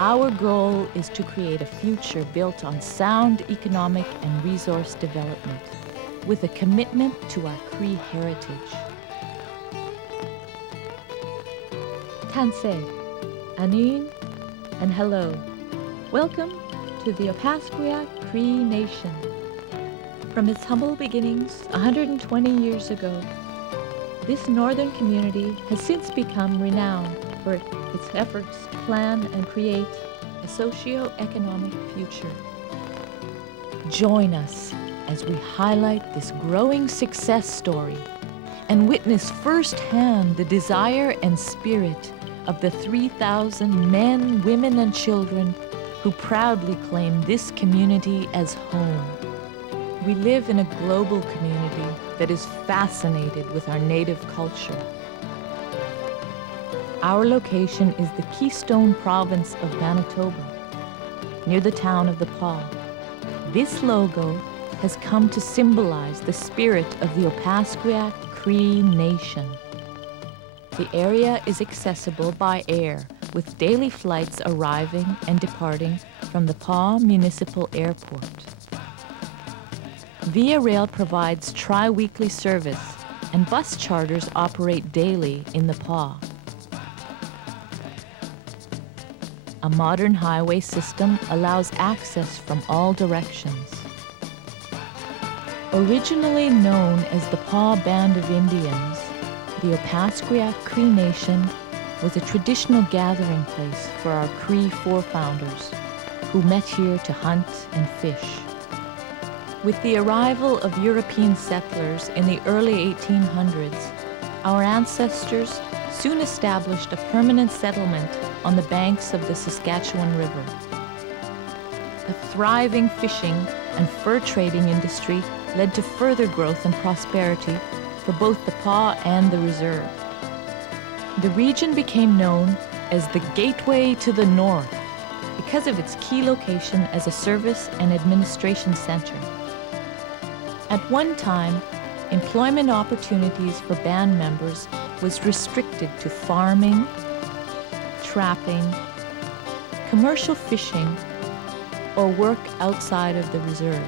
Our goal is to create a future built on sound economic and resource development, with a commitment to our Cree heritage. Tansei, Anin, and hello. Welcome to the Opaskwayak Cree Nation. From its humble beginnings 120 years ago, this northern community has since become renowned for its efforts to plan and create a socio-economic future. Join us as we highlight this growing success story and witness firsthand the desire and spirit of the 3,000 men, women, and children who proudly claim this community as home. We live in a global community that is fascinated with our native culture. Our location is the Keystone province of Manitoba, near the town of the Paw. This logo has come to symbolize the spirit of the Opaskwayak Cree Nation. The area is accessible by air, with daily flights arriving and departing from the Paw Municipal Airport. Via Rail provides tri-weekly service, and bus charters operate daily in the Paw. A modern highway system allows access from all directions. Originally known as the Paw Band of Indians, the Opaskwayak Cree Nation was a traditional gathering place for our Cree forefounders, who met here to hunt and fish. With the arrival of European settlers in the early 1800s, our ancestors soon established a permanent settlement on the banks of the Saskatchewan River. A thriving fishing and fur trading industry led to further growth and prosperity for both the Paw and the Reserve. The region became known as the Gateway to the North because of its key location as a service and administration center. At one time, employment opportunities for band members was restricted to farming, trapping, commercial fishing, or work outside of the reserve.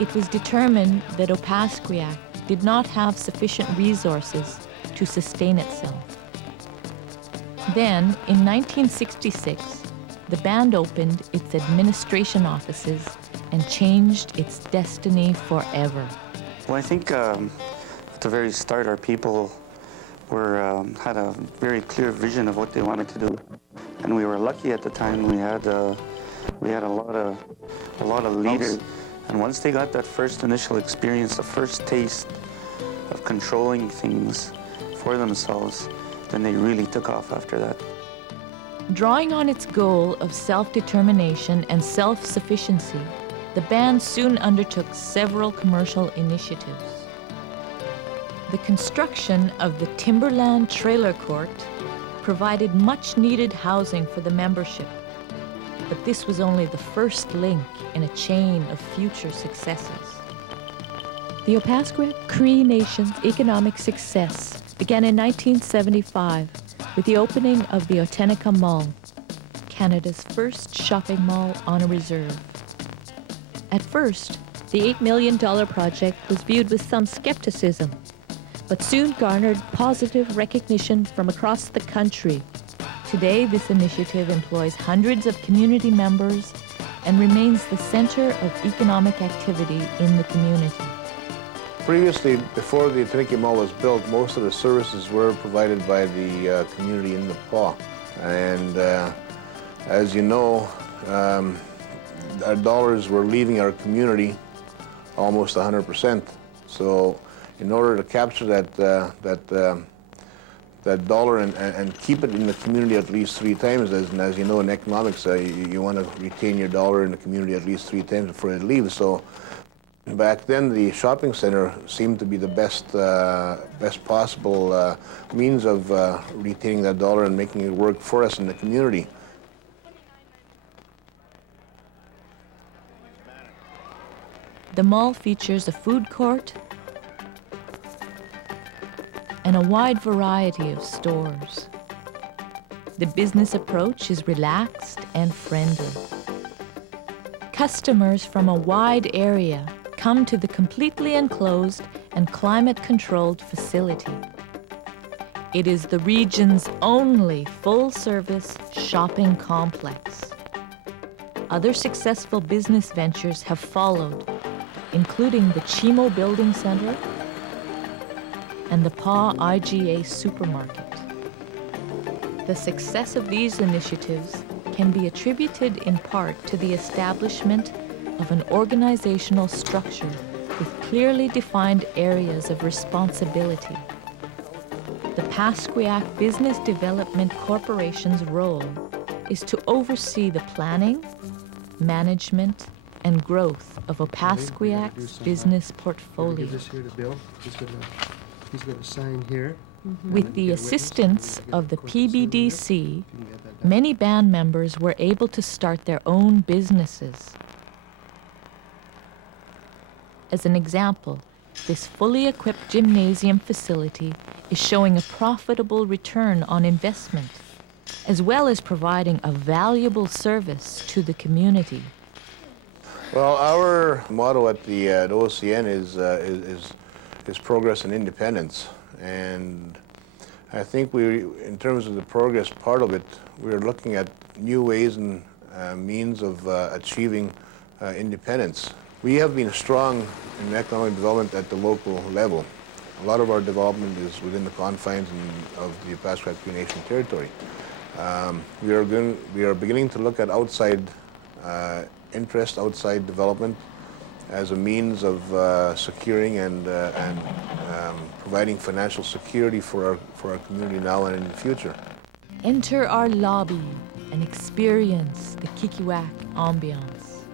It was determined that Opaskwayak did not have sufficient resources to sustain itself. Then, in 1966, the band opened its administration offices and changed its destiny forever. Well, I think at the very start, our people had a very clear vision of what they wanted to do, and we were lucky at the time. We had a lot of leaders, and once they got that first initial experience, the first taste of controlling things for themselves, then they really took off after that. Drawing on its goal of self-determination and self-sufficiency, the band soon undertook several commercial initiatives. The construction of the Timberland Trailer Court provided much-needed housing for the membership, but this was only the first link in a chain of future successes. The Opaskwayak Cree Nation's economic success began in 1975 with the opening of the Otenica Mall, Canada's first shopping mall on a reserve. At first, the $8 million project was viewed with some skepticism, but soon garnered positive recognition from across the country. Today, this initiative employs hundreds of community members and remains the center of economic activity in the community. Previously, before the Otenica Mall was built, most of the services were provided by the community in the Paw. And as you know, our dollars were leaving our community almost 100%. So in order to capture that dollar and keep it in the community at least 3 times, as you know in economics, you want to retain your dollar in the community at least 3 times before it leaves. So back then, the shopping center seemed to be the best possible means of retaining that dollar and making it work for us in the community. The mall features a food court and a wide variety of stores. The business approach is relaxed and friendly. Customers from a wide area come to the completely enclosed and climate-controlled facility. It is the region's only full-service shopping complex. Other successful business ventures have followed, including the Chimo Building Center and the PA IGA Supermarket. The success of these initiatives can be attributed in part to the establishment of an organizational structure with clearly defined areas of responsibility. The Paskwayak Business Development Corporation's role is to oversee the planning, management, and growth of Opaskwayak's business portfolio. Give this here to Bill. He's going to sign here. With the assistance of the PBDC, many band members were able to start their own businesses. As an example, this fully equipped gymnasium facility is showing a profitable return on investment, as well as providing a valuable service to the community. Well, our motto at the OCN is progress and independence. And I think in terms of the progress part of it, we're looking at new ways and means of achieving independence. We have been strong in economic development at the local level. A lot of our development is within the confines of the Opaskwayak Cree Nation territory. We are beginning to look at outside interest, outside development as a means of securing and providing financial security for our community now and in the future. Enter our lobby and experience the Kikiwak ambiance.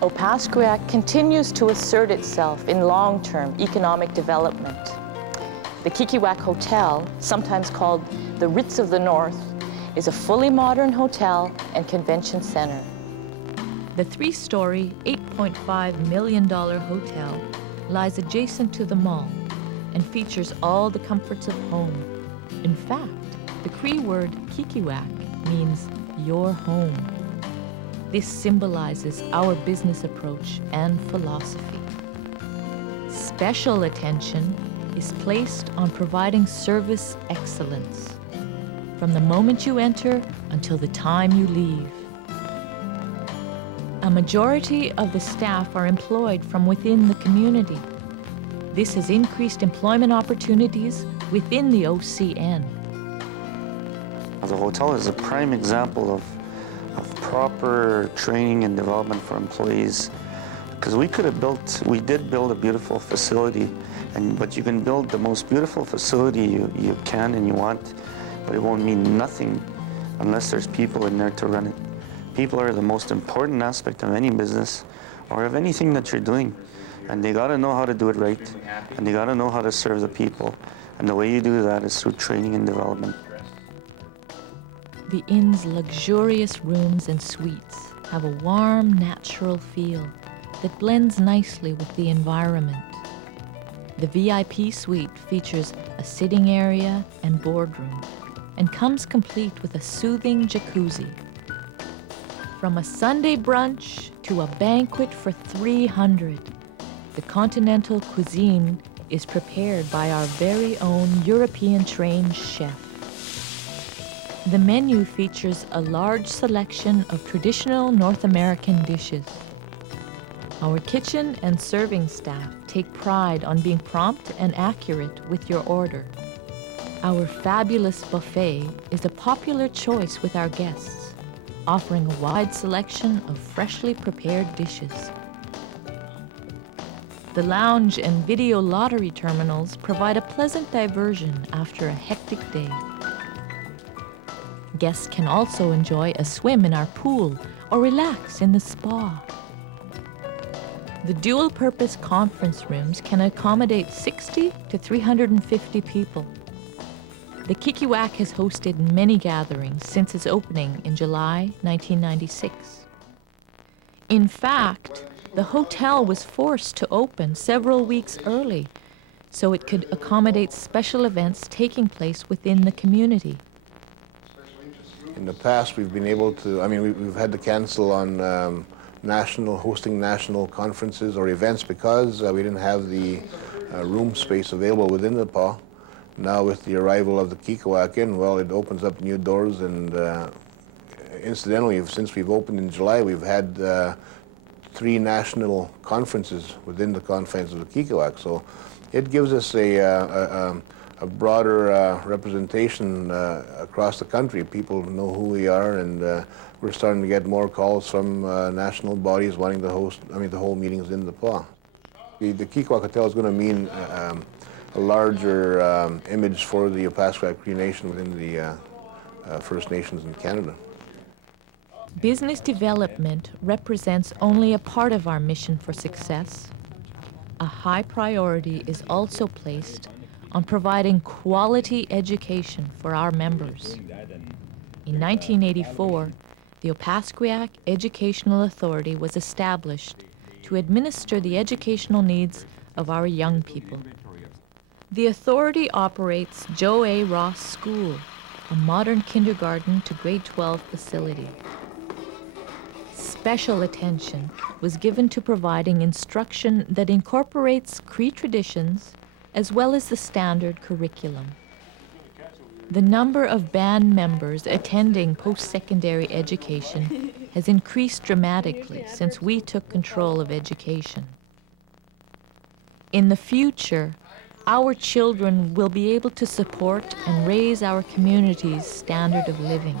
Opaskwayak continues to assert itself in long-term economic development. The Kikiwak Hotel, sometimes called the Ritz of the North, is a fully modern hotel and convention center. The three-story, $8.5 million hotel lies adjacent to the mall and features all the comforts of home. In fact, the Cree word Kikiwak means your home. This symbolizes our business approach and philosophy. Special attention is placed on providing service excellence from the moment you enter until the time you leave. A majority of the staff are employed from within the community. This has increased employment opportunities within the OCN. The hotel is a prime example of proper training and development for employees, because we did build a beautiful facility, but you can build the most beautiful facility you can and you want, but it won't mean nothing unless there's people in there to run it. People are the most important aspect of any business or of anything that you're doing, and they got to know how to do it right, and they got to know how to serve the people, and the way you do that is through training and development. The inn's luxurious rooms and suites have a warm, natural feel that blends nicely with the environment. The VIP suite features a sitting area and boardroom and comes complete with a soothing jacuzzi. From a Sunday brunch to a banquet for 300, the continental cuisine is prepared by our very own European-trained chef. The menu features a large selection of traditional North American dishes. Our kitchen and serving staff take pride on being prompt and accurate with your order. Our fabulous buffet is a popular choice with our guests, offering a wide selection of freshly prepared dishes. The lounge and video lottery terminals provide a pleasant diversion after a hectic day. Guests can also enjoy a swim in our pool or relax in the spa. The dual-purpose conference rooms can accommodate 60 to 350 people. The Kikiwak has hosted many gatherings since its opening in July 1996. In fact, the hotel was forced to open several weeks early so it could accommodate special events taking place within the community. In the past, we've been able to, we've had to cancel on hosting national conferences or events because we didn't have the room space available within the PAW. Now with the arrival of the Kikawak in, well, it opens up new doors, and incidentally, since we've opened in July, we've had 3 national conferences within the confines of the Kikawak. So it gives us a broader representation across the country. People know who we are, and we're starting to get more calls from national bodies wanting to hold meetings in the PAW. The Kikawak Hotel is going to mean a larger image for the Opaskwayak Cree Nation within the First Nations in Canada. Business development represents only a part of our mission for success. A high priority is also placed on providing quality education for our members. In 1984, the Opaskwayak Educational Authority was established to administer the educational needs of our young people. The authority operates Joe A. Ross School, a modern kindergarten to grade 12 facility. Special attention was given to providing instruction that incorporates Cree traditions as well as the standard curriculum. The number of band members attending post-secondary education has increased dramatically since we took control of education. In the future, our children will be able to support and raise our community's standard of living.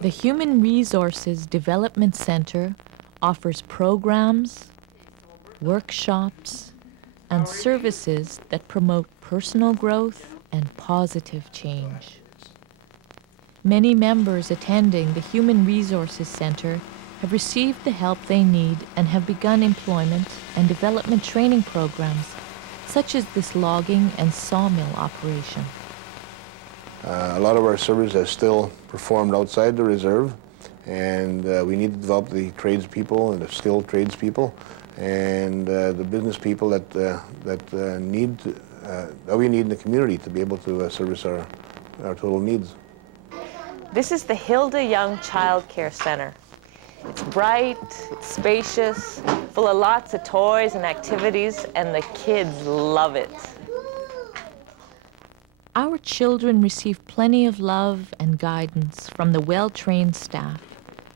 The Human Resources Development Center offers programs, workshops, and services that promote personal growth and positive change. Many members attending the Human Resources Center have received the help they need and have begun employment and development training programs, such as this logging and sawmill operation. A lot of our service is still performed outside the reserve, and we need to develop the tradespeople and the skilled tradespeople and the business people that we need in the community to be able to service our total needs. This is the Hilda Young Child Care Center. It's bright, it's spacious, full of lots of toys and activities, and the kids love it. Our children receive plenty of love and guidance from the well-trained staff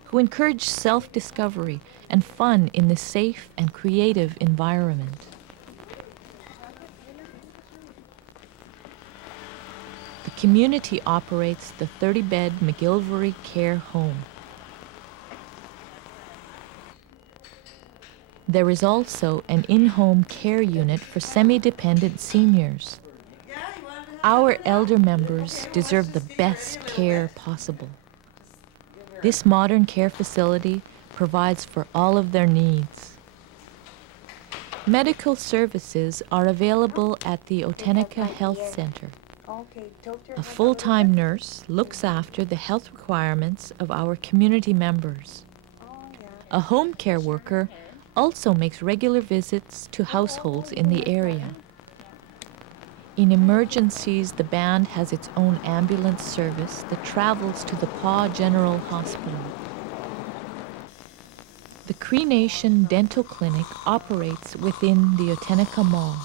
who encourage self-discovery and fun in the safe and creative environment. The community operates the 30-bed McGilvery Care Home. There is also an in-home care unit for semi-dependent seniors. Our elder members deserve the best care possible. This modern care facility provides for all of their needs. Medical services are available at the Otenica Health Center. A full-time nurse looks after the health requirements of our community members. A home care worker also makes regular visits to households in the area. In emergencies, the band has its own ambulance service that travels to the PAW General Hospital. The Cree Nation Dental Clinic operates within the Otenica Mall,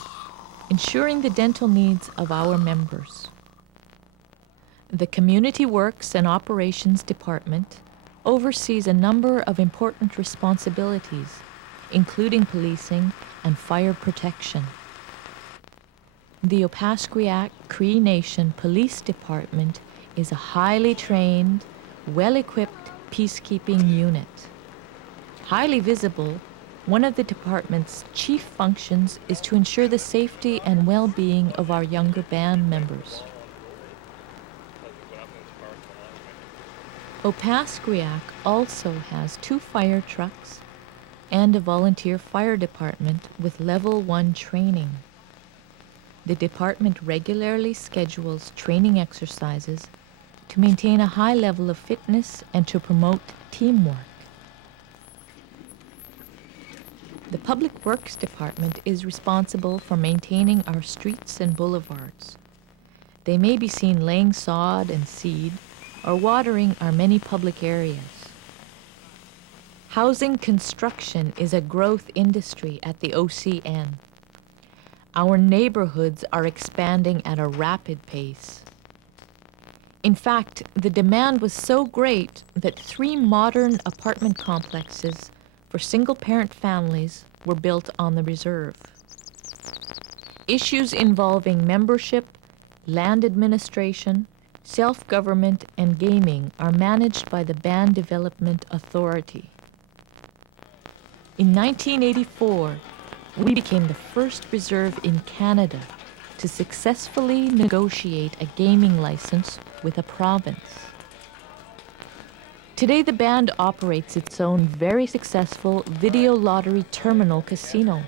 ensuring the dental needs of our members. The Community Works and Operations Department oversees a number of important responsibilities, including policing and fire protection. The Opaskwayak Cree Nation Police Department is a highly trained, well-equipped peacekeeping unit. Highly visible, one of the department's chief functions is to ensure the safety and well-being of our younger band members. Opaskwayak also has 2 fire trucks and a volunteer fire department with Level 1 training. The department regularly schedules training exercises to maintain a high level of fitness and to promote teamwork. The Public Works Department is responsible for maintaining our streets and boulevards. They may be seen laying sod and seed are watering our many public areas. Housing construction is a growth industry at the OCN. Our neighborhoods are expanding at a rapid pace. In fact, the demand was so great that 3 modern apartment complexes for single-parent families were built on the reserve. Issues involving membership, land administration, self-government, and gaming are managed by the Band Development Authority. In 1984, we became the first reserve in Canada to successfully negotiate a gaming license with a province. Today, the band operates its own very successful video lottery terminal casino.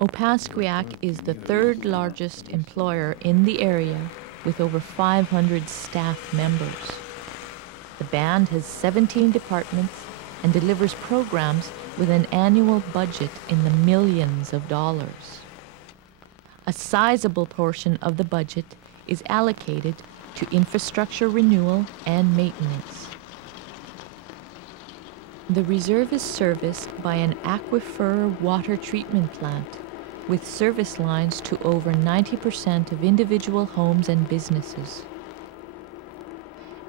Opaskwayak is the 3rd largest employer in the area with over 500 staff members. The band has 17 departments and delivers programs with an annual budget in the millions of dollars. A sizable portion of the budget is allocated to infrastructure renewal and maintenance. The reserve is serviced by an aquifer water treatment plant with service lines to over 90% of individual homes and businesses.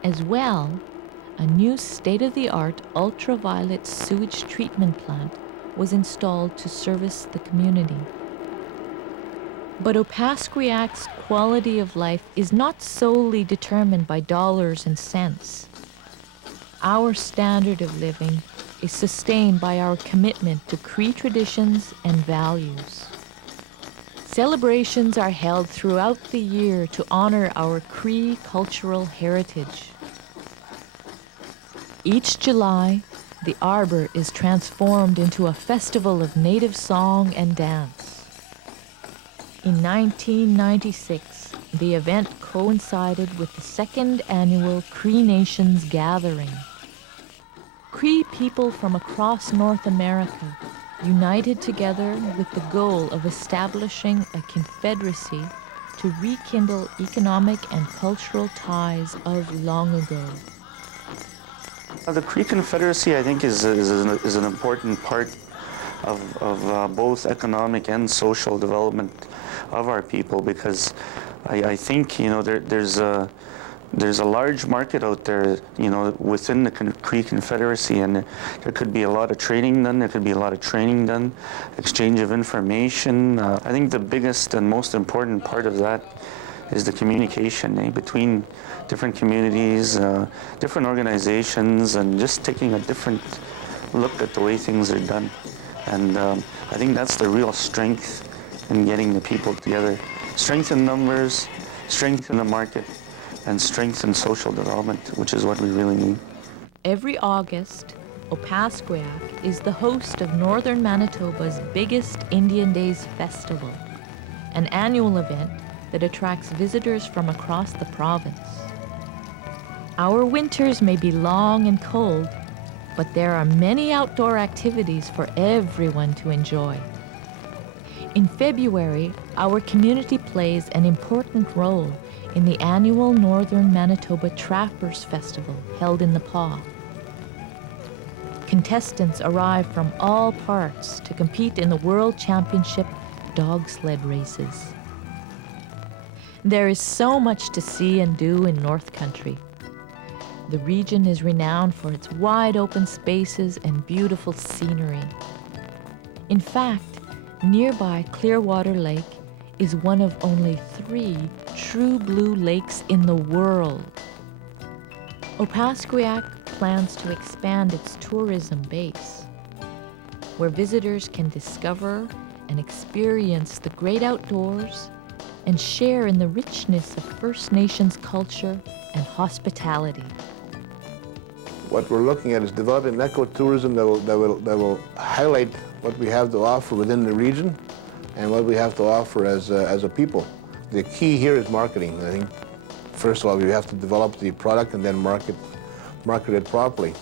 As well, a new state-of-the-art ultraviolet sewage treatment plant was installed to service the community. But Opaskwyak's quality of life is not solely determined by dollars and cents. Our standard of living is sustained by our commitment to Cree traditions and values. Celebrations are held throughout the year to honor our Cree cultural heritage. Each July, the arbor is transformed into a festival of native song and dance. In 1996, the event coincided with the 2nd annual Cree Nation's gathering. Cree people from across North America united together with the goal of establishing a confederacy to rekindle economic and cultural ties of long ago. The Cree Confederacy, I think, is an important part of both economic and social development of our people, because I think, you know, there's a large market out there, you know, within the Cree Confederacy, and there could be a lot of trading done, there could be a lot of training done, exchange of information. I think the biggest and most important part of that is the communication between different communities, different organizations, and just taking a different look at the way things are done. And I think that's the real strength in getting the people together. Strength in numbers, strength in the market, and strength in social development, which is what we really need. Every August, Opaskwayak is the host of Northern Manitoba's biggest Indian Days Festival, an annual event that attracts visitors from across the province. Our winters may be long and cold, but there are many outdoor activities for everyone to enjoy. In February, our community plays an important role in the annual Northern Manitoba Trappers Festival held in the Paw. Contestants arrive from all parts to compete in the World Championship dog sled races. There is so much to see and do in North Country. The region is renowned for its wide open spaces and beautiful scenery. In fact, nearby Clearwater Lake is one of only 3 true blue lakes in the world. Opaskwayak plans to expand its tourism base, where visitors can discover and experience the great outdoors and share in the richness of First Nations culture and hospitality. What we're looking at is developing ecotourism that will highlight what we have to offer within the region and what we have to offer as a people. The key here is marketing. I think, first of all, we have to develop the product and then market it properly.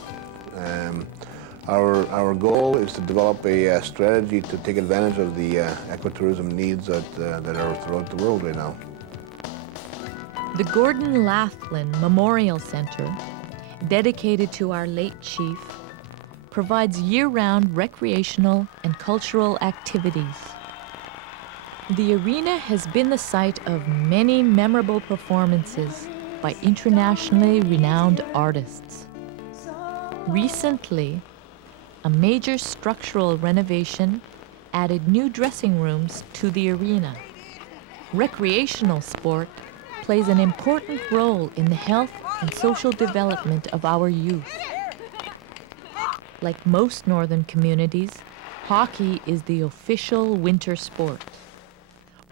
Our goal is to develop a strategy to take advantage of the ecotourism needs that are throughout the world right now. The Gordon Laughlin Memorial Center, dedicated to our late chief, provides year-round recreational and cultural activities. The arena has been the site of many memorable performances by internationally renowned artists. Recently, a major structural renovation added new dressing rooms to the arena. Recreational sport plays an important role in the health and social development of our youth. Like most northern communities, hockey is the official winter sport.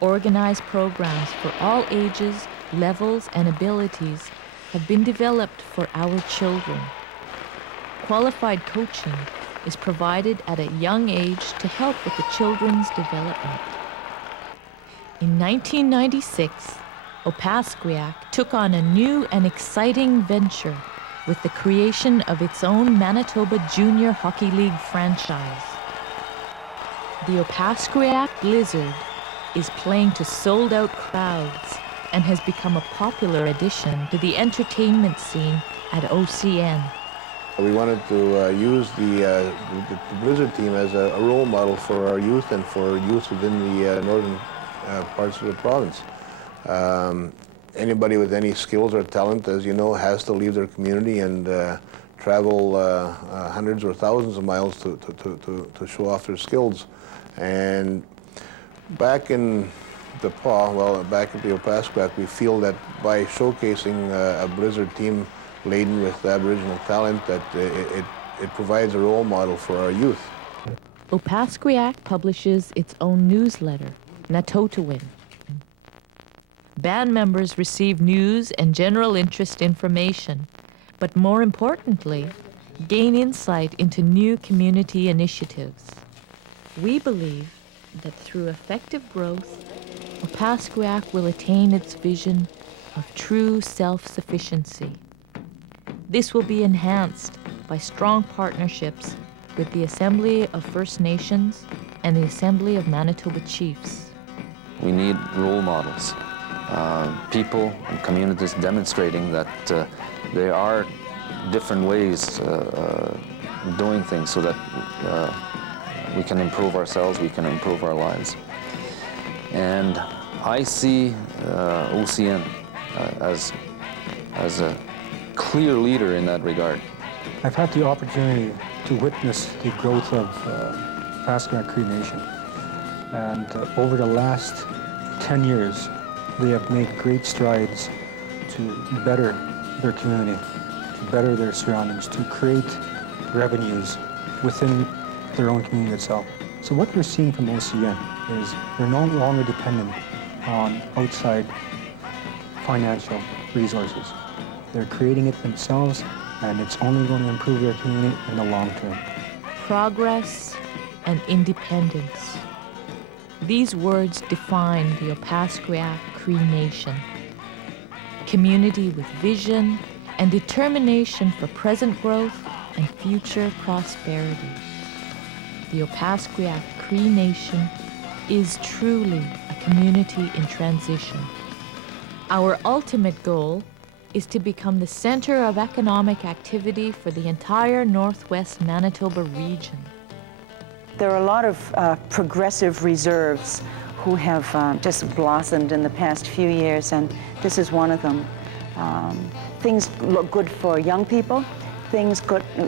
Organized programs for all ages, levels, and abilities have been developed for our children. Qualified coaching is provided at a young age to help with the children's development. In 1996, Opaskwayak took on a new and exciting venture with the creation of its own Manitoba Junior Hockey League franchise. The Opaskwayak Blizzard is playing to sold-out crowds and has become a popular addition to the entertainment scene at OCN. We wanted to use the Blizzard team as a role model for our youth and for youth within the northern parts of the province. Anybody with any skills or talent, as you know, has to leave their community and travel hundreds or thousands of miles to show off their skills. And back in the back at the Opaskwayak, we feel that by showcasing a Blizzard team laden with Aboriginal talent, that it provides a role model for our youth. Opaskwayak publishes its own newsletter, Natotowin. Band members receive news and general interest information, but more importantly, gain insight into new community initiatives. We believe that through effective growth, Opaskwayak will attain its vision of true self-sufficiency. This will be enhanced by strong partnerships with the Assembly of First Nations and the Assembly of Manitoba Chiefs. We need role models, people and communities demonstrating that there are different ways doing things so that we can improve ourselves, we can improve our lives. And I see OCN as a clear leader in that regard. I've had the opportunity to witness the growth of Paskwayak Cree Nation. And over the last 10 years, they have made great strides to better their community, to better their surroundings, to create revenues within their own community itself. So what we're seeing from OCN is they're no longer dependent on outside financial resources. They're creating it themselves, and it's only going to improve their community in the long term. Progress and independence. These words define the Opaskwayak Cree Nation. Community with vision and determination for present growth and future prosperity. The Opaskwayak Cree Nation is truly a community in transition. Our ultimate goal is to become the center of economic activity for the entire Northwest Manitoba region. There are a lot of progressive reserves who have just blossomed in the past few years, and this is one of them. Things look good for young people. Things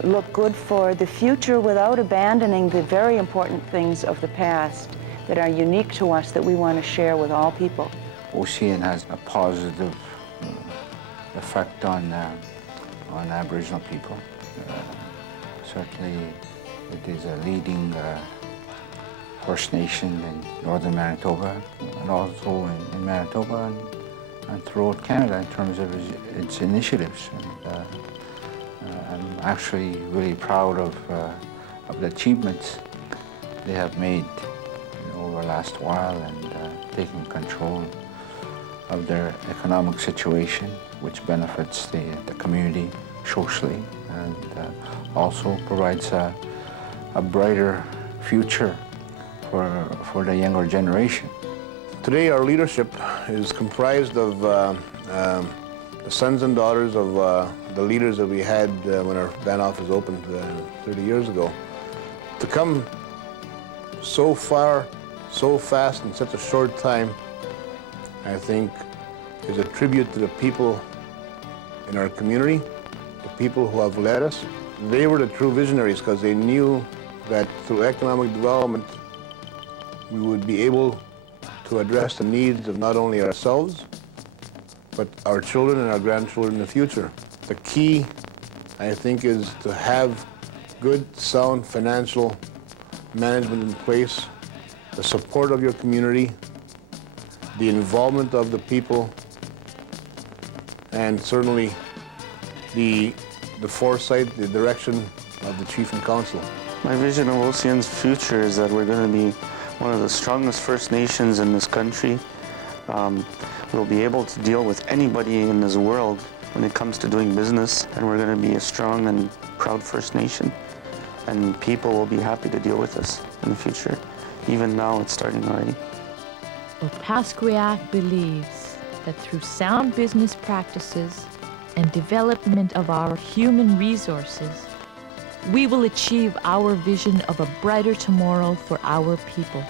look good for the future without abandoning the very important things of the past that are unique to us that we want to share with all people. OCN has a positive effect on Aboriginal people. Certainly it is a leading First Nation in northern Manitoba and also in Manitoba and throughout Canada in terms of its initiatives. And, I'm actually really proud of the achievements they have made over the last while and taking control of their economic situation, which benefits the community socially and also provides a brighter future for the younger generation. Today our leadership is comprised of the sons and daughters of the leaders that we had when our band office opened 30 years ago. To come so far, so fast in such a short time, I think is a tribute to the people in our community, the people who have led us. They were the true visionaries because they knew that through economic development, we would be able to address the needs of not only ourselves, but our children and our grandchildren in the future. The key, I think, is to have good, sound financial management in place, the support of your community, the involvement of the people, and certainly the foresight, the direction of the Chief and Council. My vision of Ocean's future is that we're going to be one of the strongest First Nations in this country. We'll be able to deal with anybody in this world when it comes to doing business, and we're going to be a strong and proud First Nation. And people will be happy to deal with us in the future. Even now, it's starting already. Opaskwayak believes that through sound business practices and development of our human resources, we will achieve our vision of a brighter tomorrow for our people.